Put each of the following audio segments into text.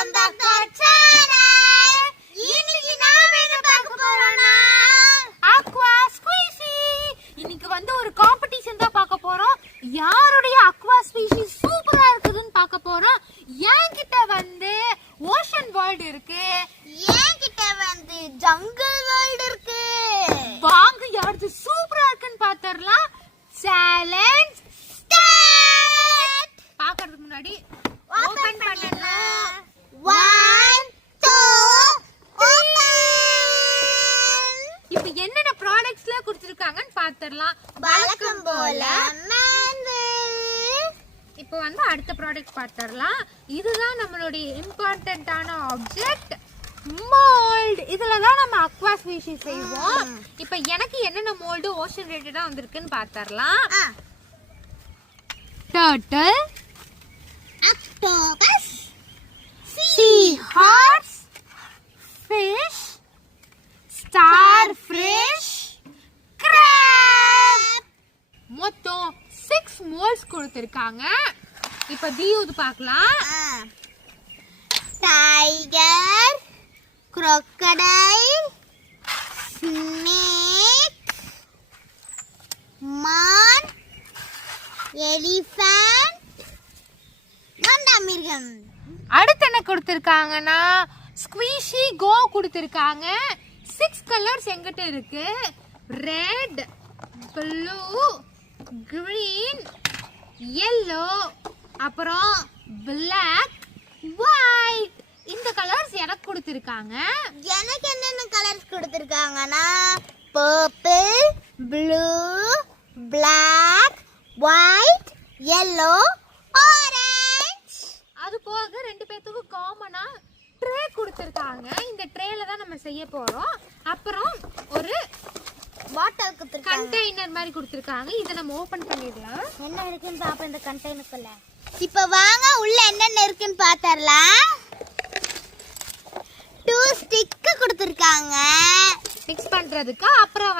Welcome back to our channel. இன்னைக்கு நாம என்ன பார்க்க போறோம்னா அக்வா ஸ்குவீசி. இன்னைக்கு ஒரு காம்படிஷன் தான் பார்க்க போறோம். யாருடைய அக்வா ஸ்பீஷீஸ் சூப்பரா இருக்குதுன்னு பார்க்க போறோம். என்கிட்ட ஓஷன் வேர்ல்ட் இருக்கு, என்கிட்ட ஜங்கிள் வேர்ல்ட் இருக்கு. வாங்க யாரு சூப்பரா இருக்குன்னு பார்த்தறலாம். Challenge start. பார்க்கிறதுக்கு முன்னாடி ஓபன் பண்ணலாம். 1 2 ஓபன். இப்போ என்னென்ன ப்ராடக்ட்ஸ்ல கொடுத்திருக்காங்கன்னு பார்த்தறலாம். வழக்கம் போல மேனுவல். இப்போ அடுத்த ப்ராடக்ட் பார்த்தறலாம். இதுதான் நம்மளுடைய இம்பார்ட்டன்ட்டான ஆப்ஜெக்ட், மோல்ட். இதுல தான் நம்ம அக்வா ஸ்பீஷீஸ் செய்வோம். இப்போ எனக்கு என்னென்ன மோல்டு ஓஷன் ரிலேட்டடா வந்திருக்குன்னு பார்த்தறலாம். Turtle, octopus, seahorse, fish, starfish, crab. மொத்தம் 6 மோல்ட்ஸ் கொடுத்திருக்காங்க. இப்போ தீவுது பார்க்கலாம். Tiger, crocodile, snake, man, elephant, காண்டாமிருகம். அடுத்து என்ன கொடுத்திருக்காங்கன்னா ஸ்குவீஷி கோ கொடுத்திருக்காங்க. 6 கலர்ஸ் எங்கிட்ட இருக்கு. ரெட், ப்ளூ, கிரீன், yellow, அப்புறம் black, white. இந்த கலர்ஸ் எனக்கு கொடுத்திருக்காங்க. எனக்கு என்னென்ன colours கொடுத்திருக்காங்கன்னா purple, blue, black, white, yellow, orange. அது போக ரெண்டு பேத்துக்கு காமனா ட்ரே கொடுத்திருக்காங்க. இந்த ட்ரேல தான் நம்ம செய்ய போறோம். அப்புறம் ஒரு பாட்டில் கொடுத்திருக்காங்க, கண்டெய்னர் மாதிரி கொடுத்திருக்காங்க. இத நம்ம ஓபன் பண்ணிடலாம். என்ன இருக்குன்னு பாப்போம் இந்த கண்டெய்னருக்குள்ள. இப்போ வாங்க உள்ள என்னென்ன இருக்குன்னு பார்த்தறலாம். 2 ஸ்டிக் கொடுத்திருக்காங்க மிக்ஸ் பண்றதுக்கு. அப்புறம்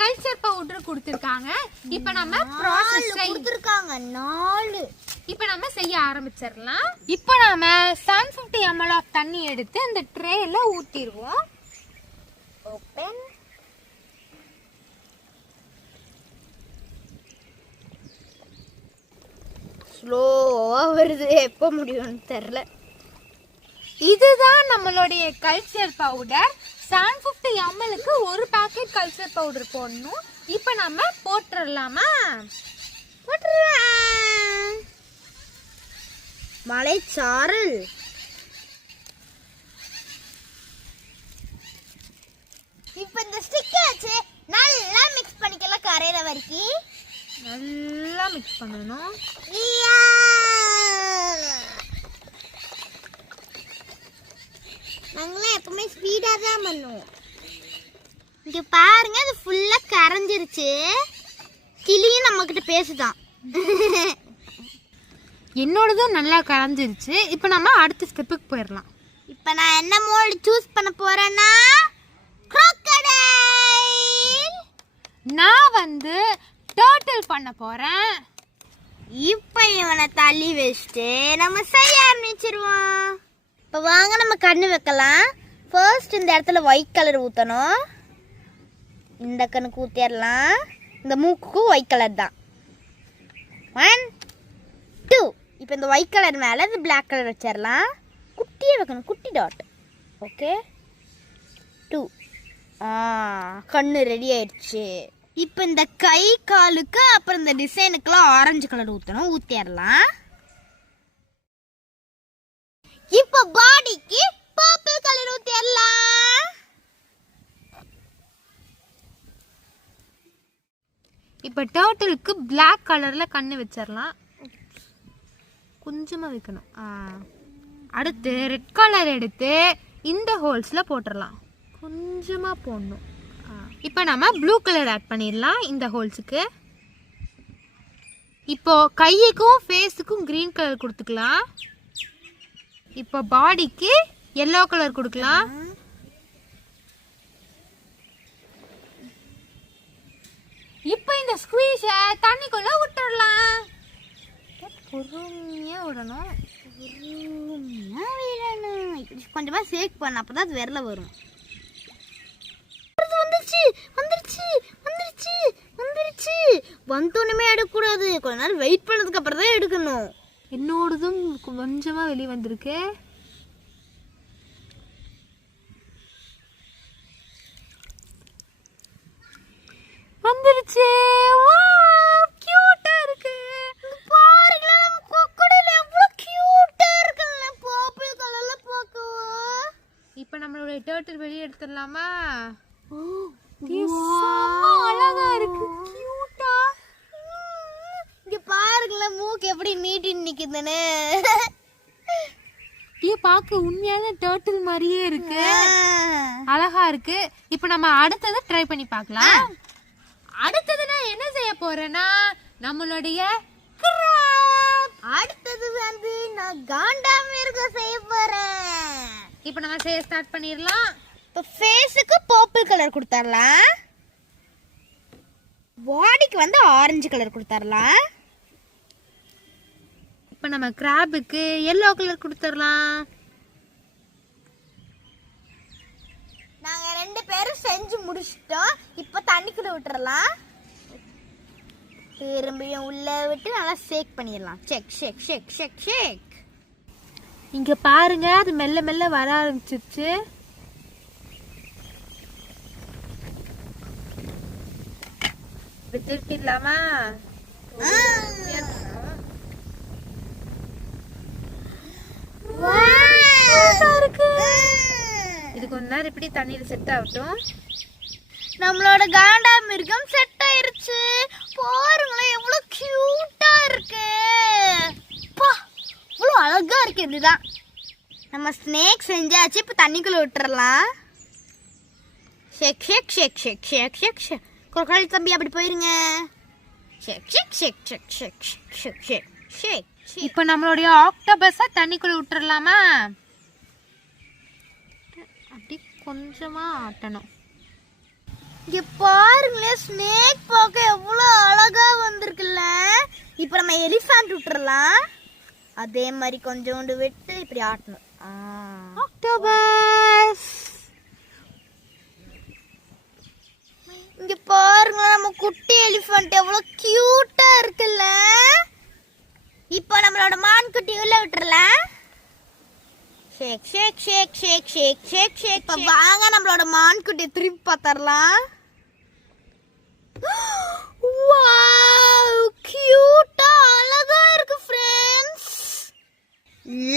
கல்ச்சர் பவுடர் கொடுத்திருக்காங்க. இப்போ நம்ம ப்ராசஸ் கொடுத்திருக்காங்க 4. இப்போ நம்ம செய்ய ஆரம்பிச்சிரலாம். இப்போ நாம 150 ml ஆஃப் தண்ணி எடுத்து இந்த ட்ரேல ஊத்திடுவோம். ஓபன். ஸ்லோவா வருது, எப்போ முடியும்னு தெரியல. இதுதான் நம்மளுடைய கல்ச்சர் பவுடர். 150 mlக்கு ஒரு பாக்கெட் கல்ச்சர் பவுடர் போடணும். இப்போ நம்ம போட்டுறலாமா? போட்டுறலாம். மலைச்சாரல். இப்போ இந்த ஸ்டிக் வச்சு நல்லா மிக்ஸ் பண்ணிக்கலாம். கரையிற வரைக்கும் நல்லா மிக்ஸ் பண்ணணும். நாங்களாம் எப்பவுமே ஸ்பீடா தான் பண்ணுவோம். இங்க பாருங்க, அது ஃபுல்லா கரைஞ்சிருச்சு. கிளியும் நம்ம கிட்ட பேசுதான். என்னோடதும் நல்லா கரைஞ்சிருச்சு. இப்போ நம்ம அடுத்த ஸ்டெப்புக்கு போயிடலாம். இப்போ நான் என்ன மோல்டு சூஸ் பண்ண போறேன்னா crocodile. நான் டர்ட்டில் பண்ண போறேன். இப்போ இவனை தள்ளி வச்சுட்டு நம்ம செய்ய ஆரம்பிச்சிருவோம். இப்போ வாங்க நம்ம கண்ணு வைக்கலாம். ஃபர்ஸ்ட் இந்த இடத்துல ஒயிட் கலர் ஊற்றணும். இந்த கண்ணுக்கு ஊற்றிடலாம். இந்த மூக்குக்கும் ஒயிட் கலர் தான். 1 2. இப்போ இந்த ஒயிட் கலர் மேலே இந்த பிளாக் கலர் வச்சிடலாம். குட்டியே வைக்கணும், குட்டி டாட். ஓகே 2. கண்ணு ரெடி ஆயிடுச்சு. இப்போ இந்த கை காலுக்கு அப்புறம் இந்த டிசைனுக்குலாம் ஆரஞ்சு கலர் ஊற்றணும். ஊற்றிடலாம். இப்போ பாடிக்கு பர்பிள் கலர் ஊற்றிடலாம். இப்போ டர்ட்டிலுக்கு பிளாக் கலரில் கண்ணு வச்சிடலாம். கொஞ்சமாக வைக்கணும். அடுத்து ரெட் கலர் எடுத்து இந்த ஹோல்ஸில் போட்டுடலாம். கொஞ்சமாக போடணும். இப்போ நம்ம ப்ளூ கலர் ஆட் பண்ணிடலாம் இந்த ஹோல்ஸுக்கு. இப்போ கையுக்கும் ஃபேஸுக்கும் க்ரீன் கலர் கொடுத்துக்கலாம். இப்போ பாடிக்கு yellow கலர் கொடுக்கலாம். இப்போ இந்த ஸ்குவீஷை தண்ணிக்குள்ள விட்டுடலாம். பொறுமையாக விடணும். கொஞ்சமாக ஷேக் பண்ண, அப்போ தான் அது விரல வரும். வந்துருச்சு வந்துருச்சு வந்துருச்சு வந்துருச்சு. வந்தோன்னுமே எடுக்கக்கூடாது, கொஞ்ச நேரம் வெயிட் பண்ணதுக்கு அப்புறம் தான் எடுக்கணும். என்னோடதும் கொஞ்சமாக வெளியே வந்திருக்கு. வந்துருச்சு. கியூட்டா இருக்கு. பாருங்களா, நம்ம கொக்கடையில எவ்வளவு கியூட்டா இருக்குல்ல, பர்பிள் கலர்ல பார்க்கவா. இப்போ நம்மளோட டர்ட்டில் வெளியே எடுத்துடலாமா? அழகா இருக்கு, கியூட்டா. இங்க பாருங்களா, மூக்கு எப்படி நீட்டி நிக்குதுன்னு. பார்க்க உண்மையான டர்ட்டில் மாதிரியே இருக்கு, அழகா இருக்கு. இப்போ நம்ம அடுத்தது ட்ரை பண்ணி பார்க்கலாம். அடுத்தது நான் என்ன செய்ய போறேன்னா, நம்மளுடைய அடுத்தது வந்து நான் காண்டாமிருகம் செய்ய போறேன். இப்போ நம்ம செய்ய ஸ்டார்ட் பண்ணிடலாம். இப்போ ஃபேஸுக்கு பர்பிள் கலர் கொடுத்துடலாம், பாடிக்கு வந்து ஆரஞ்சு கலர் கொடுத்துடலாம். இப்போ நம்ம கிராபுக்கு எல்லோ கலர் கொடுத்துடலாம். நாங்க 2 பேரும் செஞ்சு முடிச்சிட்டோம். இப்போ தண்ணிக்குள்ள விட்டுறலாம். திரும்பியும் உள்ள விட்டு நல்லா ஷேக் பண்ணிடலாம். ஷேக் ஷேக் ஷேக் ஷேக் ஷேக். இங்க பாருங்க, அது மெல்ல மெல்ல வர ஆரம்பிச்சிருச்சு. திருப்பிடலாமா? இது கொஞ்ச நேரம் இப்படி தண்ணியில செட் ஆகட்டும். நம்மளோட காண்டாமிருகம் செட் ஆயிருச்சு. பாருங்களேன் எவ்வளவு கியூட்டா இருக்கு. பா, இவ்வளவு அழகா இருக்கு. இதுதான் நம்ம ஸ்னேக் செஞ்சாச்சு. இப்போ தண்ணிக்குள்ள விட்டுறலாம். ஷேக் ஷேக் ஷேக் ஷேக் ஷேக் ஷேக் ஷேக். கொக்கல் தம்பி அப்படி போயிருங்க. ஷேக் ஷேக் ஷேக் ஷேக் ஷேக் ஷேக் ஷேக் ஷேக். இப்போ நம்மளுடைய ஆக்டோபஸை தண்ணிக்குள்ள விட்டுறலாமா? அப்படி கொஞ்சமா ஆட்டணும். இங்க பாருங்களேன், ஸ்னேக் பார்க்க எவ்வளவு அழகா வந்திருக்குல்ல. இப்போ நம்ம எலிஃபண்ட் விட்டுறலாம். அதே மாதிரி கொஞ்சோண்டு விட்டு இப்படி ஆட்டணும். ஆக்டோபஸ். இங்க பாருங்களேன், நம்ம குட்டி எலிஃபண்ட் எவ்வளவு கியூட்டா இருக்குல்ல. இப்போ நம்மளோட மான் குட்டி உள்ள விட்டுறலாம். ஷேக் ஷேக் ஷேக் ஷேக் ஷேக் ஷேக் ஷேக். இப்போ வாங்க நம்மளோட மான் குட்டி திருப்பி பார்த்தரலாம். வாவ், கியூட்டா அழகா இருக்கு ஃப்ரெண்ட்ஸ்.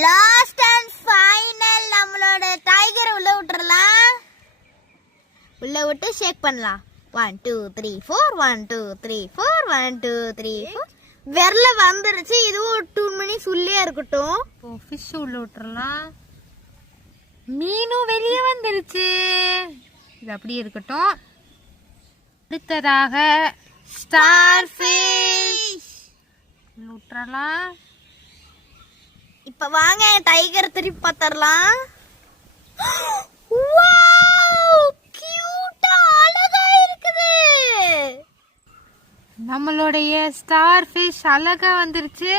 லாஸ்ட் அண்ட் ஃபைனல் நம்மளோட டைகரை உள்ள விட்டுறலாம். உள்ள விட்டு ஷேக் பண்ணலாம். 1 2 3 4 1 2 3 4 1 2 3 4. விரல வந்துருச்சு. இதுவும் 2 மினிட்ஸ் உள்ளே இருக்கட்டும். இப்போ ஃபிஷ் உள்ள விட்டுறலாம். மீனும் வெளியே வந்துருச்சு. இது அப்படியே இருக்கட்டும். அடுத்ததாக ஸ்டார் ஃபிஷ் விட்டுறலாம். இப்ப வாங்க டைகர் திருப்பி பார்த்தரலாம். வாவ், கியூட்டா அழகா இருக்குது. நம்மளுடைய ஸ்டார் ஃபிஷ் அழகா வந்துருச்சு.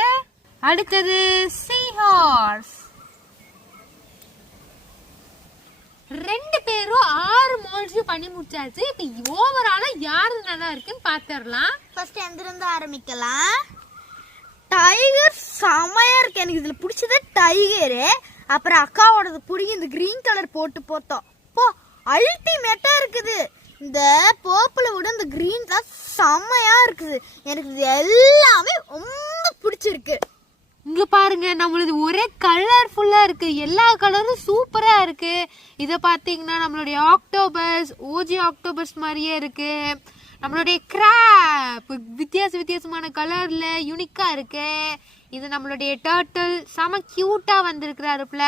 அடுத்தது சீ ஹார்ஸ். 2 பேரும் 6 மோல்ட்ஸ் பண்ணி முடிச்சாச்சு. இப்போ ஓவராலா யாரு நல்லா இருக்குன்னு பாத்துறலாம். ஃபர்ஸ்ட் எந்திருந்து ஆரம்பிக்கலாம். டைகர் செமையா இருக்கு. எனக்கு இதுல பிடிச்சது டைகரு. அப்புறம் அக்காவோடது பிடிக்கும். இந்த கிரீன் கலர் போட்டு போத்தோம். போ, அல்டிமேட்டா இருக்குது. இந்த பர்பிளை விட இந்த கிரீன் தான் செமையா இருக்குது. எனக்கு இது எல்லாமே ரொம்ப பிடிச்சிருக்கு. இங்க பாருங்க, நம்மளது ஒரே கலர்ஃபுல்லா இருக்கு. எல்லா கலரும் சூப்பரா இருக்கு. இத பாத்தீங்கன்னா நம்மளுடைய ஆக்டோபஸ் ஓஜி ஆக்டோபஸ் மாதிரியே இருக்கு. நம்மளுடைய கிராப் வித்தியாசமான கலர்ல யூனிக்கா இருக்கு. இது நம்மளுடைய டர்ட்டில் செம கியூட்டா வந்திருக்கிறாருப்ல.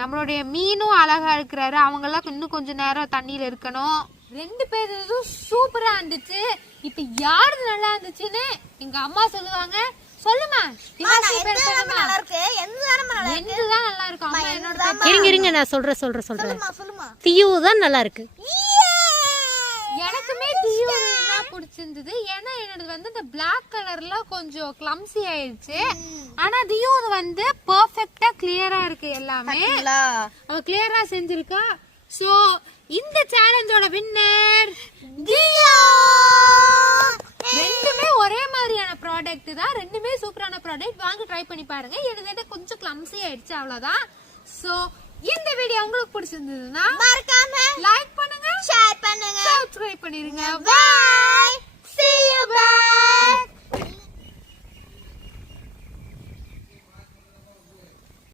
நம்மளுடைய மீனும் அழகா இருக்கிறாரு. அவங்கெல்லாம் இன்னும் கொஞ்சம் நேரம் தண்ணியில இருக்கணும். 2 பேரும் சூப்பரா இருந்துச்சு. இப்ப யாரு நல்லா இருந்துச்சுன்னு எங்க அம்மா சொல்லுவாங்க. சொல்லுமா, நல்லா இருக்கு. என்னதான் நல்லா இருக்கும் அம்மா என்னோட. இருங்க நான் சொல்றேன். தியூ தான் நல்லா இருக்கு. எனக்குமே தியூ பிடிச்சிருந்தது. ஏன்னா என்னோட வந்து இந்த பிளாக் கலர்ல கொஞ்சம் கிளம்சி ஆயிடுச்சு. ஆனா தியும் அது வந்து பெர்ஃபெக்ட்டா கிளியரா இருக்கு எல்லாமே. அவ கிளியரா செஞ்சிருக்கா. சோ இந்த சேலஞ்சோட வின்னர் தியா. ரெண்டுமே ஒரே மாதிரியான ப்ராடக்ட் தான், ரெண்டுமே சூப்பரான ப்ராடக்ட். வாங்க ட்ரை பண்ணி பாருங்க. எனக்கு கொஞ்சம் கிளம்சி ஆயிடுச்சு, அவ்வளவுதான். சோ இந்த வீடியோ உங்களுக்கு பிடிச்சிருந்ததுன்னா மறக்காம லைக் பண்ணுங்க, ஷேர் பண்ணுங்க, சப்ஸ்கிரைப் பண்ணிருங்க.